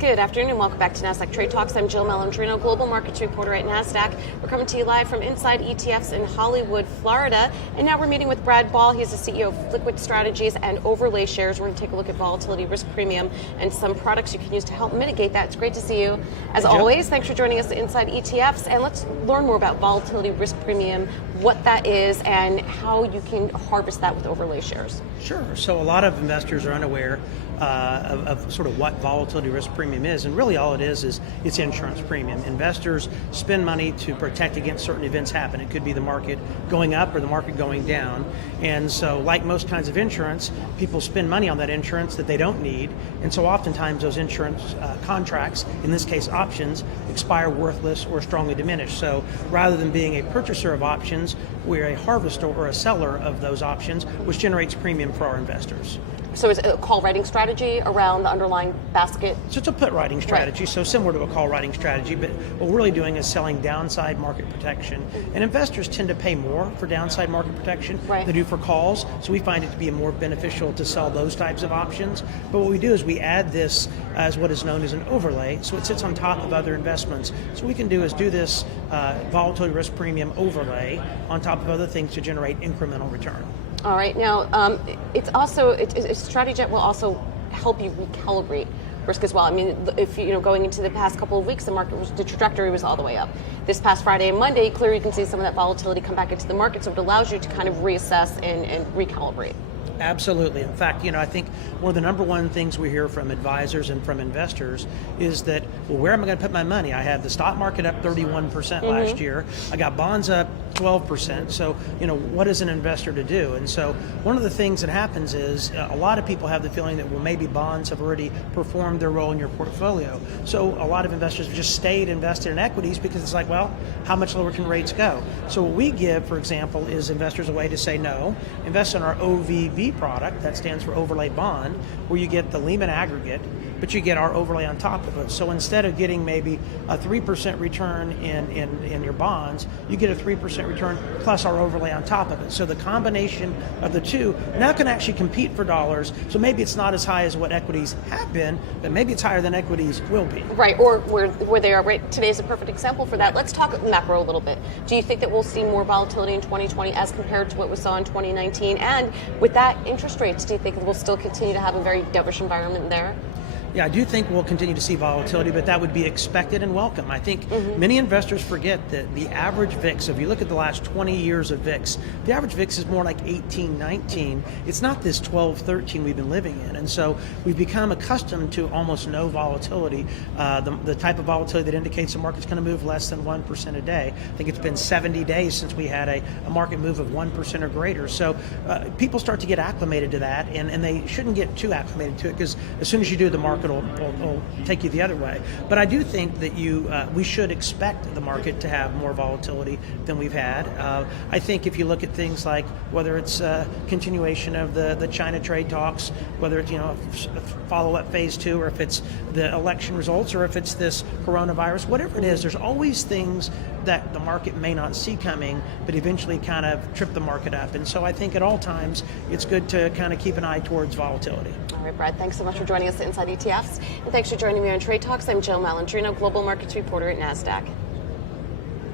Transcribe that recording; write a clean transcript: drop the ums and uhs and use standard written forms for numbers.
Good afternoon and welcome back to Nasdaq Trade Talks. I'm Jill Malandrino, Global Markets Reporter at Nasdaq. We're coming to you live from Inside ETFs in Hollywood, Florida. And now we're meeting with Brad Ball. He's the CEO of Liquid Strategies and Overlay Shares. We're going to take a look at volatility, risk premium, and some products you can use to help mitigate that. It's great to see you. As always, thanks for joining us at Inside ETFs. And let's learn more about volatility, risk premium, what that is, and how you can harvest that with overlay shares. Sure. So a lot of investors are unaware of sort of what volatility risk premium is, and really all it is it's insurance premium. Investors spend money to protect against certain events happening. It could be the market going up or the market going down, and so like most kinds of insurance, people spend money on that insurance that they don't need, and so oftentimes those insurance contracts, in this case options, expire worthless or strongly diminished. So rather than being a purchaser of options, we're a harvester or a seller of those options, which generates premium for our investors. So is it a call writing strategy around the underlying basket? So it's a put writing strategy, so similar to a call writing strategy, but what we're really doing is selling downside market protection. And investors tend to pay more for downside market protection than they do for calls, so we find it to be more beneficial to sell those types of options. But what we do is we add this as what is known as an overlay, so it sits on top of other investments. So what we can do is do this volatility risk premium overlay on top of other things to generate incremental return. All right. Now, it's also a strategy that will also help you recalibrate risk as well. I mean, if going into the past couple of weeks, the trajectory was all the way up. This past Friday and Monday, clearly you can see some of that volatility come back into the market, so it allows you to kind of reassess and recalibrate. Absolutely. In fact, I think one of the number one things we hear from advisors and from investors is that, well, where am I going to put my money? I have the stock market up 31% last year. I got bonds up 12%. So, what is an investor to do? And so one of the things that happens is a lot of people have the feeling that, well, maybe bonds have already performed their role in your portfolio. So a lot of investors have just stayed invested in equities because it's like, well, how much lower can rates go? So what we give, for example, is investors a way to say no, invest in our OVB product, that stands for overlay bond, where you get the Lehman aggregate, but you get our overlay on top of it. So instead of getting maybe a 3% return in your bonds, you get a 3% return plus our overlay on top of it. So the combination of the two now can actually compete for dollars. So maybe it's not as high as what equities have been, but maybe it's higher than equities will be. Right, or where they are right today is a perfect example for that. Let's talk macro a little bit. Do you think that we'll see more volatility in 2020 as compared to what we saw in 2019? And with that, interest rates, do you think we'll still continue to have a very dovish environment there? Yeah, I do think we'll continue to see volatility, but that would be expected and welcome. I think many investors forget that the average VIX, if you look at the last 20 years of VIX, the average VIX is more like 18, 19. It's not this 12, 13 we've been living in. And so we've become accustomed to almost no volatility, the type of volatility that indicates the market's going to move less than 1% a day. I think it's been 70 days since we had a market move of 1% or greater. So people start to get acclimated to that, and they shouldn't get too acclimated to it, because as soon as you do, the market will take you the other way. But I do think that we should expect the market to have more volatility than we've had. I think if you look at things like whether it's a continuation of the China trade talks, whether it's follow-up phase 2, or if it's the election results, or if it's this coronavirus, whatever it is, there's always things that the market may not see coming, but eventually kind of trip the market up. And so I think at all times it's good to kind of keep an eye towards volatility. All right, Brad, thanks so much for joining us at Inside ETFs. And thanks for joining me on Trade Talks. I'm Jill Malandrino, Global Markets Reporter at Nasdaq.